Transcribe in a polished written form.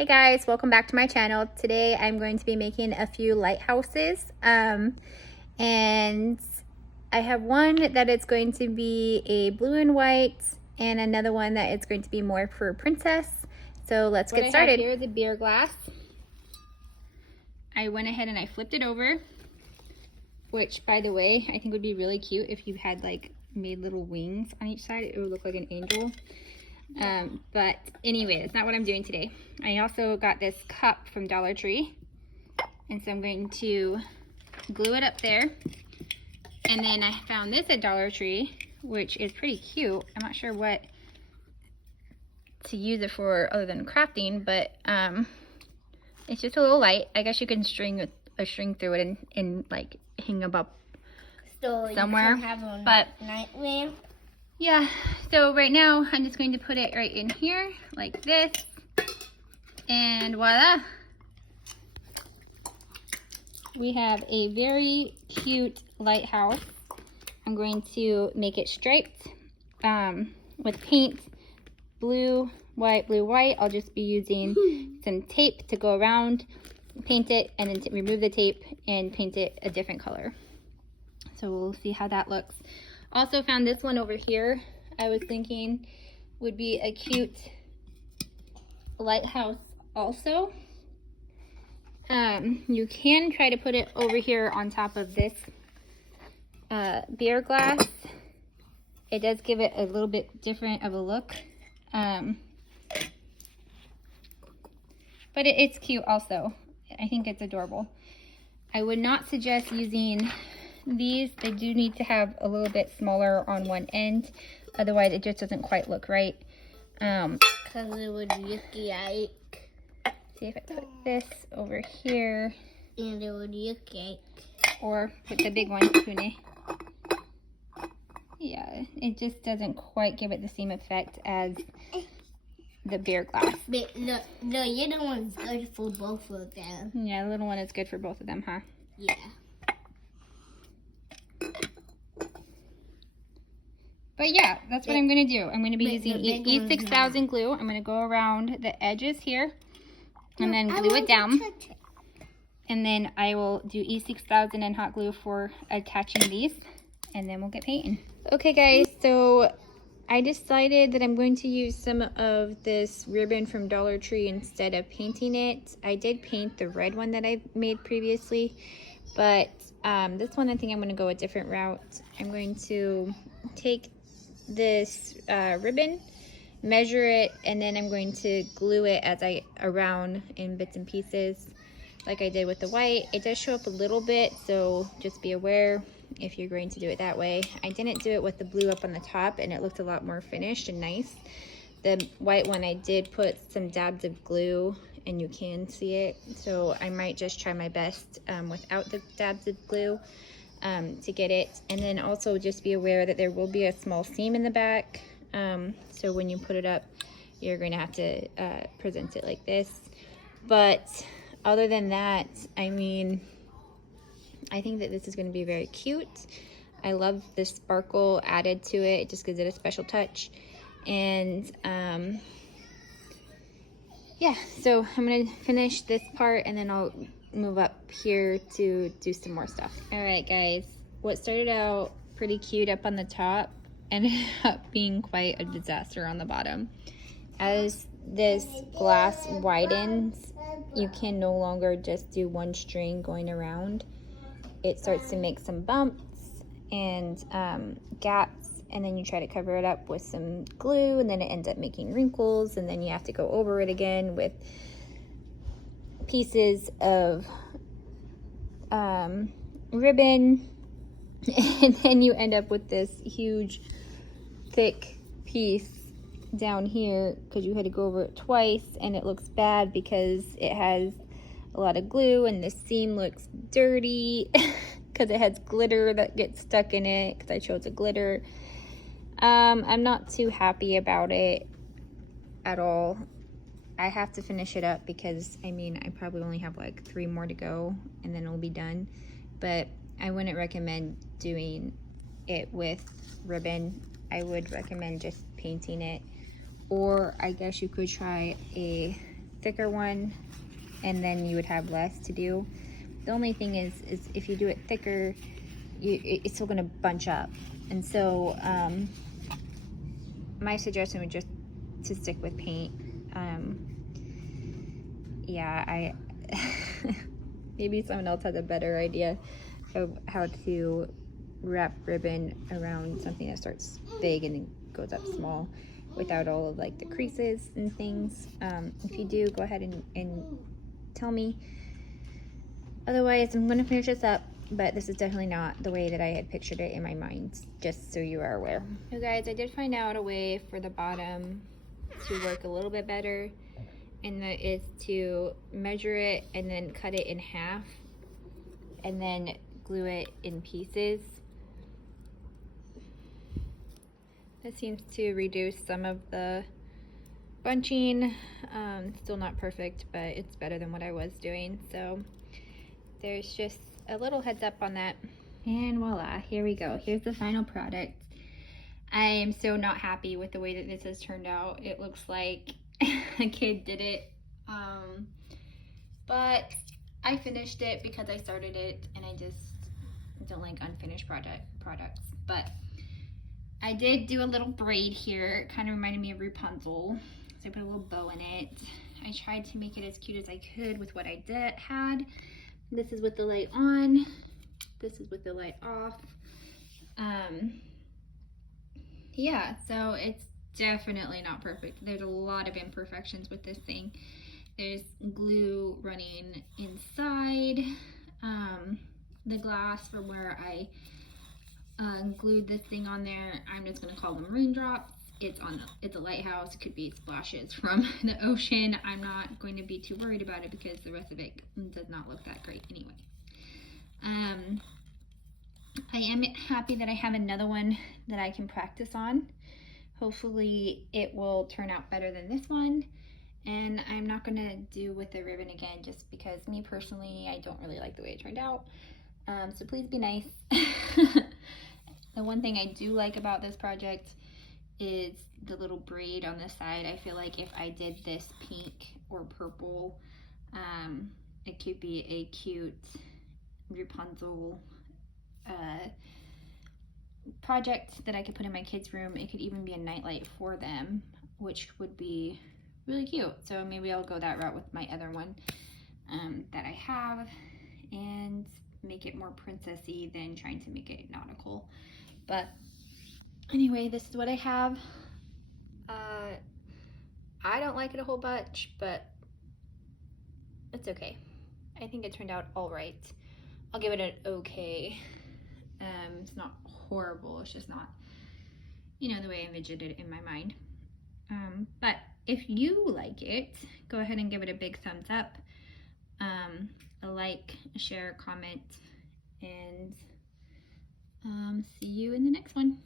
Hey guys, welcome back to my channel. Today I'm going to be making a few lighthouses and I have one that it's going to be a blue and white and another one that it's going to be more for princess. So let's get started. Here is a beer glass. I went ahead and I flipped it over, which by the way I think would be really cute if you had like made little wings on each side. It would look like an angel. But anyway, that's not what I'm doing today. I also got this cup from Dollar Tree, and so I'm going to glue it up there. And then I found this at Dollar Tree, which is pretty cute. I'm not sure what to use it for other than crafting, but it's just a little light. I guess you can string a string through it and like hang them up somewhere. You can have a night lamp. Yeah, so right now I'm just going to put it right in here like this, and voila! We have a very cute lighthouse. I'm going to make it striped with paint, blue, white, blue, white. I'll just be using some tape to go around, paint it, and then remove the tape and paint it a different color. So we'll see how that looks. Also found this one over here. I was thinking would be a cute lighthouse also. You can try to put it over here on top of this beer glass. It does give it a little bit different of a look. But it's cute also. I think it's adorable. I would not suggest using these. They do need to have a little bit smaller on one end, otherwise it just doesn't quite look right. Because it would yucky. See if I put this over here, and it would yucky. Or put the big one, Pune. Yeah, it just doesn't quite give it the same effect as the beer glass. But the little one's good for both of them. Yeah, the little one is good for both of them, huh? Yeah. But yeah, that's what I'm going to do. I'm going to be using E6000 glue. I'm going to go around the edges here and then glue it down. And then I will do E6000 and hot glue for attaching these. And then we'll get painting. Okay guys, so I decided that I'm going to use some of this ribbon from Dollar Tree instead of painting it. I did paint the red one that I made previously, but this one I think I'm going to go a different route. I'm going to take this ribbon, measure it, and then I'm going to glue it around in bits and pieces like I did with the white. It does show up a little bit, so just be aware if you're going to do it that way. I didn't do it with the blue up on the top, and it looked a lot more finished and nice. The white one I did put some dabs of glue, and you can see it, so I might just try my best without the dabs of glue to get it. And then also just be aware that there will be a small seam in the back, so when you put it up you're going to have to present it like this. But other than that, I mean, I think that this is going to be very cute. I love the sparkle added to it. It just gives it a special touch. And yeah, so I'm going to finish this part and then I'll move up here to do some more stuff. All right guys, what started out pretty cute up on the top ended up being quite a disaster on the bottom. As this glass widens, you can no longer just do one string going around. It starts to make some bumps and gaps, and then you try to cover it up with some glue, and then it ends up making wrinkles, and then you have to go over it again with pieces of ribbon, and then you end up with this huge thick piece down here because you had to go over it twice, and it looks bad because it has a lot of glue and the seam looks dirty because it has glitter that gets stuck in it because I chose a glitter. I'm not too happy about it at all. I have to finish it up because I mean I probably only have like 3 more to go and then it'll be done, but I wouldn't recommend doing it with ribbon. I would recommend just painting it, or I guess you could try a thicker one, and then you would have less to do. The only thing is if you do it thicker, it's still gonna bunch up. And so my suggestion would just to stick with paint. Yeah, I maybe someone else has a better idea of how to wrap ribbon around something that starts big and then goes up small without all of like the creases and things. If you do, go ahead and tell me. Otherwise, I'm gonna finish this up, but this is definitely not the way that I had pictured it in my mind, just so you are aware. So guys, I did find out a way for the bottom to work a little bit better, and that is to measure it and then cut it in half and then glue it in pieces. This seems to reduce some of the bunching. Still not perfect, but it's better than what I was doing. So there's just a little heads up on that. And voila, here we go. Here's the final product. I am so not happy with the way that this has turned out. It looks like a kid did it. But I finished it because I started it, and I just don't like unfinished products. But I did do a little braid here. It kind of reminded me of Repunzel. So I put a little bow in it. I tried to make it as cute as I could with what I had. This is with the light on. This is with the light off. Yeah, so it's definitely not perfect. There's a lot of imperfections with this thing. There's glue running inside the glass from where I glued this thing on there. I'm just gonna call them raindrops. It's a lighthouse. It could be splashes from the ocean. I'm not going to be too worried about it because the rest of it does not look that great anyway. I am happy that I have another one that I can practice on. Hopefully it will turn out better than this one. And I'm not gonna do with the ribbon again just because me personally, I don't really like the way it turned out. So please be nice. The one thing I do like about this project is the little braid on the side. I feel like if I did this pink or purple, it could be a cute Repunzel project that I could put in my kids' room. It could even be a nightlight for them, which would be really cute. So maybe I'll go that route with my other one that I have and make it more princessy than trying to make it nautical. But anyway, this is what I have. I don't like it a whole bunch, but it's okay. I think it turned out all right. I'll give it an okay. It's not horrible. It's just not, you know, the way I envisioned it in my mind. But if you like it, go ahead and give it a big thumbs up, a like, a share, comment, and see you in the next one.